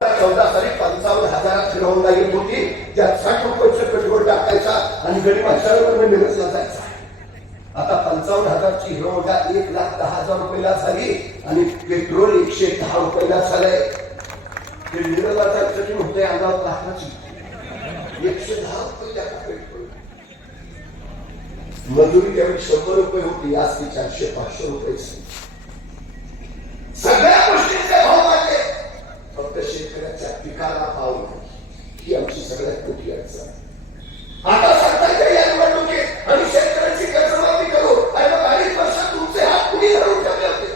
चौदा साली पंचावन्न हजारात फिरवून येत होती त्यात साठ रुपयाचं पेट्रोल टाकायचा आणि गरीब माणसांवर मिरजला जायचा आता पंचावन्न हजारची हिरोडा एक लाख दहा हजार रुपयाला झाली आणि पेट्रोल एकशे दहा रुपयाला झालंय. ते मिरजला जायचं की म्हणतोय अंगावर लाखाची एकशे दहा रुपये त्याचा पेट्रोल. मजुरी त्यावेळी शंभर रुपये होती आज ती चारशे पाचशे रुपये झाली. सगळ्या गोष्टींचे भाव वाढले फक्त शेतकऱ्याच्या पिकाला भाव नाही ही आमची सगळ्यात मोठी अडचण आता सरकारच्या या निवडणुकीत आणि शेतकऱ्यांची कर्जमाफी करू आणि मग अडीच वर्षात तुमचे हात कुणी धरून ठेवले होते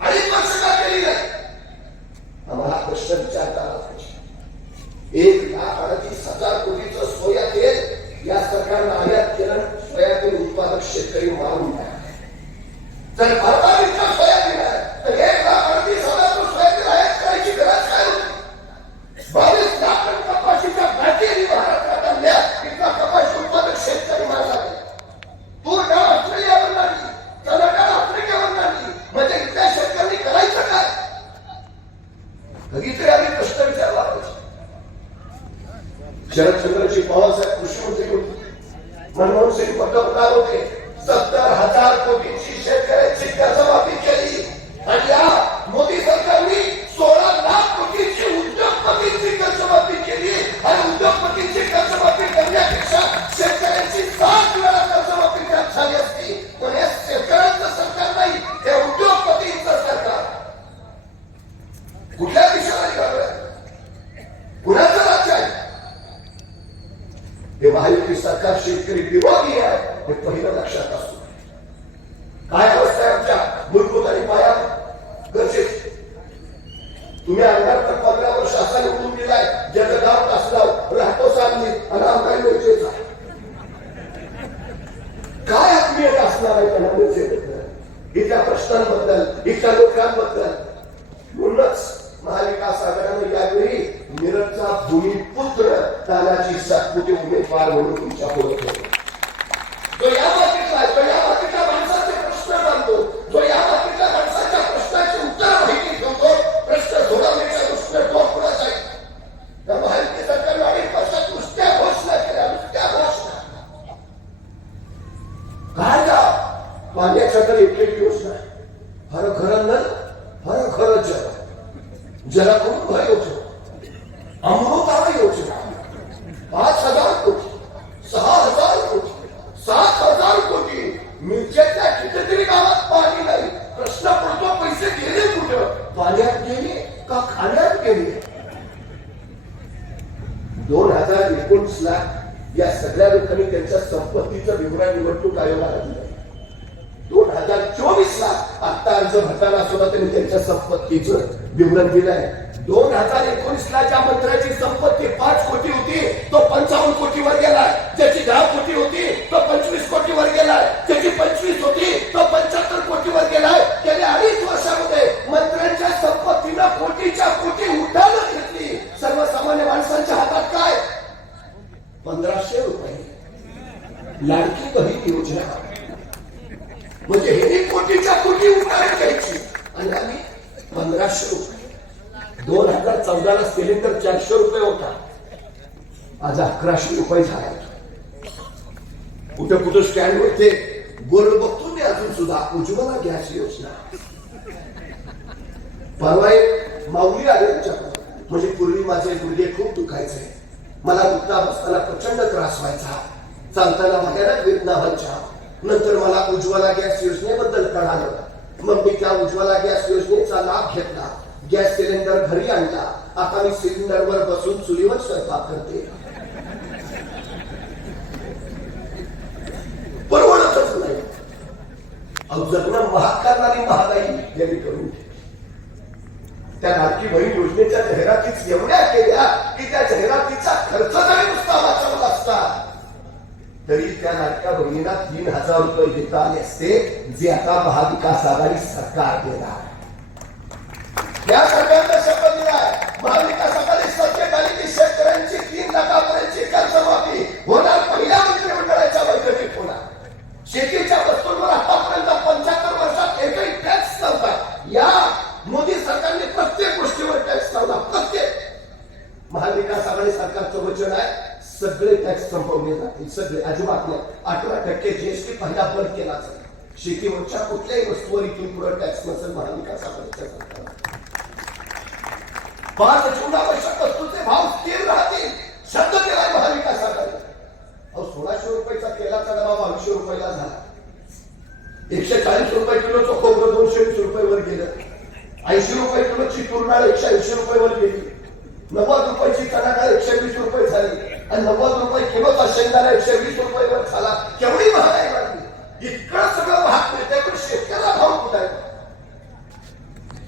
अडीच वर्ष का केली नाही आम्हाला हा प्रश्न विचारता आला पाहिजे एक लाख अडतीस हजार कोटीचं सोया तेल या सरकारनं आयात केलं सोयाबीन उत्पादक शेतकरी मारून टाकले जर भारतात इतका सोयाबीन आहे तर एक लाख अडतीस हजार तो सोयाबीन आयात करायची गरज काय होती? बावीस लाख टन कपाशीच्या बॅटरी महाराष्ट्रात आणल्या इतका कपाशी उत्पादक शेतकरी मारला तूर डाळ ऑस्ट्रेलियावर डाळ आफ्रिकेवर म्हणजे इथल्या शेतकऱ्यांनी करायचं काय? कधीतरी आम्ही प्रश्न विचारला पाहिजे. शरदचंद्रजी पवार साहेब कृषी मंत्री होते. मनमोहन सिंग पंतप्रधान होते. सत्तर हजार कोटींची शेतकऱ्यांची कर्जमाफी केली. आणि या मोदी सरकारने सोळा लाख कोटींची उद्योगपतींची कर्जमाफी केली. आणि उद्योगपतींची कर्जमाफी करण्यापेक्षा शेतकऱ्यांची सात वेळा कर्जमाफी झाली असती. पण हे शेतकऱ्यांचं सरकार नाही हे उद्योगपतींचं सरकार. कुठल्या दिशेला निघालोय? कुणाचं राज्य आहे? हे महायुती सरकार शेतकरी विरोधी आहे. हे पहिलं लक्षात असतो काय अवस्था आहे आमच्या? मूलभूत आणि पाया गरजेचे. तुम्ही अंगार तर पंधरा वर्ष असा निवडून दिलाय. ज्याचं गाव तासगाव राहतो सांगली आणि आमदार गरजेचा आहे काय आत्मीयत असणार आहे त्यांना मिळते इथल्या प्रश्नांबद्दल इथल्या लोकांबद्दल. म्हणूनच महाविकास आघाडीने यावेळी मिरजचा भूमिपुत्र तानाजी सातपुते उमेदवार म्हणून तुमच्यापुढे होतो जो या मातीतला आहे, जो या मातीतल्या माणसाचे प्रश्न जाणतो जो या मातीतल्या माणसाच्या प्रश्नाची उत्तर माहिती ठेवतो प्रश्न सोडवण्याच्या दृष्टीने तो पुढे जाईल त्या महायुती सरकारने अनेक वर्षात नुसत्या घोषणा केल्या नुसत्या घोषणा काय का पाण्याचा तर एक योजना आहे हर खर नर हर घर जल जला भय योजना अमृताला योजना. पाच हजार कोटी सहा हजार कोटी सात हजार कोटी. मिरच्याच्या कितीतरी गावात पाणी नाही. प्रश्न पडतो पैसे गेले कुठं? पाण्यात गेले का खाण्यात गेले? दोन हजार एकोणीस ला या सगळ्या लोकांनी त्यांच्या संपत्तीचं विवरण निवडणूक आयोगाला दिलं. दोन हजार चोवीस ला आता अर्ज भरताना सुद्धा त्यांनी त्यांच्या संपत्तीचं विवरण दिलंय. दोन हजार एकोणीस ला ज्या मंत्र्याची संपत्ती पाच कोटी होती तो पंचावन्न कोटीवर गेला जे म्हणजे हे कोटीच्या कोटी उतारे घ्यायची. आणि आम्ही पंधराशे रुपये. दोन हजार चौदा ला सिलेंडर चारशे रुपये होता. आज अकराशे रुपये झाला. कुठं कुठं स्टँड होते बोर्ड बघतो मी अजून सुद्धा. उज्ज्वला गॅस योजना. परवा एक माऊली आले आमच्याकडे. म्हणजे पूर्वी माझे गुडघे खूप दुखायचे. मला दुखता बसताना प्रचंड त्रास व्हायचा. चालताना भयानक वेदना व्हायच्या. नंतर मला उज्ज्वला गॅस योजनेबद्दल कळालं. मग मी त्या उज्ज्वला गॅस योजनेचा लाभ घेतला. गॅस सिलेंडर घरी आणला. आता मी सिलेंडरवर बसून चुलीवर स्वयंपाक करते. परवडतच नाही. अहो जगणं महाग करणारी महागाई यांनी करून त्या लाडकी बहीण योजनेच्या जाहिरातीच एवढ्या केल्या की त्या जाहिरातीचा खर्च नाही नुसता वाचवला तरी त्या नाटका बहिणीला तीन हजार रुपये देता आले असते जे आता महाविकास आघाडी सरकार देणार. या सरकारनं शपथ दिला महाविकास आघाडी सत्तेत आली की शेतकऱ्यांची तीन लाखापर्यंत सगळे टॅक्स संपवले जातील सगळे अजिबात नाही अठरा टक्के जीएसटी पहिला बंद केला जाईल शेतीवरच्या कुठल्याही वस्तूवर इथून पुढे टॅक्स नसेल महाविकास आघाडीच्या पाच जीवनावश्यक वस्तूचे भाव स्थिर राहतील. शब्द केलाय महाविकास आघाडी अहो सोळाशे रुपयाचा तेलाचा डबा बावीसशे रुपयाला झाला. एकशे चाळीस रुपये किलोचं खोबरं दोनशे वीस रुपयावर गेलं. ऐंशी रुपये किलोची तुरडाळ एकशे ऐंशी रुपयावर गेली. नव्वद रुपयाची चणा एकशे वीस आणि नव्वद रुपये किलोचा शेंगदाणा एकशे वीस रुपयावर झाला. केवढी महागाई वाढली इतकं सगळं महाग मिळते पण शेतकऱ्याला भाव कुठे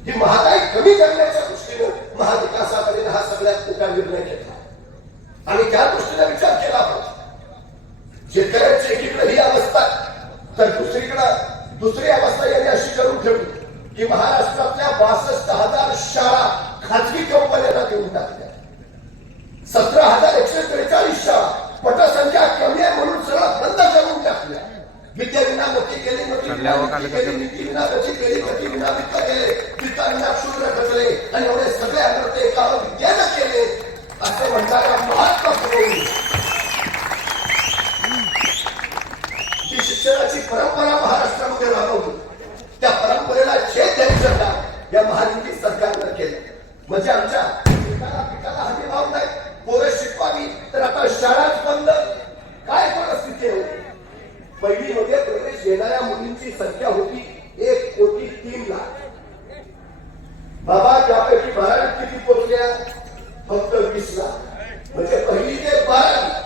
ही महागाई कमी करण्याच्या दृष्टीनं महाविकासाकडे हा सगळ्यात मोठा निर्णय घेतला. आणि त्या दृष्टीने विचार केला पाहिजे. शेतकऱ्यांची एकीकडे ही अवस्था तर दुसरीकडे दुसरी अवस्था यांनी अशी करून ठेवली की महाराष्ट्रातल्या बासष्ट हजार शाळा खाजगी कंपन्यांना देऊन टाकल्या. सतरा हजार एकशे त्रेचाळीस पटसंख्या कमी आहे म्हणून सरळ बंद करून टाकल्या विद्या विना मती केली विना केली गती केली गती विना वित्त केले पिता विना शूद्र घडले आणि एवढे सगळे अनर्थ एका विद्यानं केले. असे म्हणणाऱ्या महात्मा फुले. जी शिक्षणाची परंपरा महाराष्ट्रामध्ये राबवली त्या परंपरेला छेद द्यायचं काम या महायुती सरकारनं केलं म्हणजे आमच्या पिकाला पिकाला हमी भाव नाही पोरं शिकवावी तर आता शाळाच बंद काय परिस्थिती आहे पहिली मध्ये प्रवेश घेणाऱ्या मुलींची संख्या होती एक कोटी तीन लाख. बाबा त्यापैकी बारावीत किती पोहोचल्या फक्त वीस लाख. म्हणजे पहिली ते बारावी.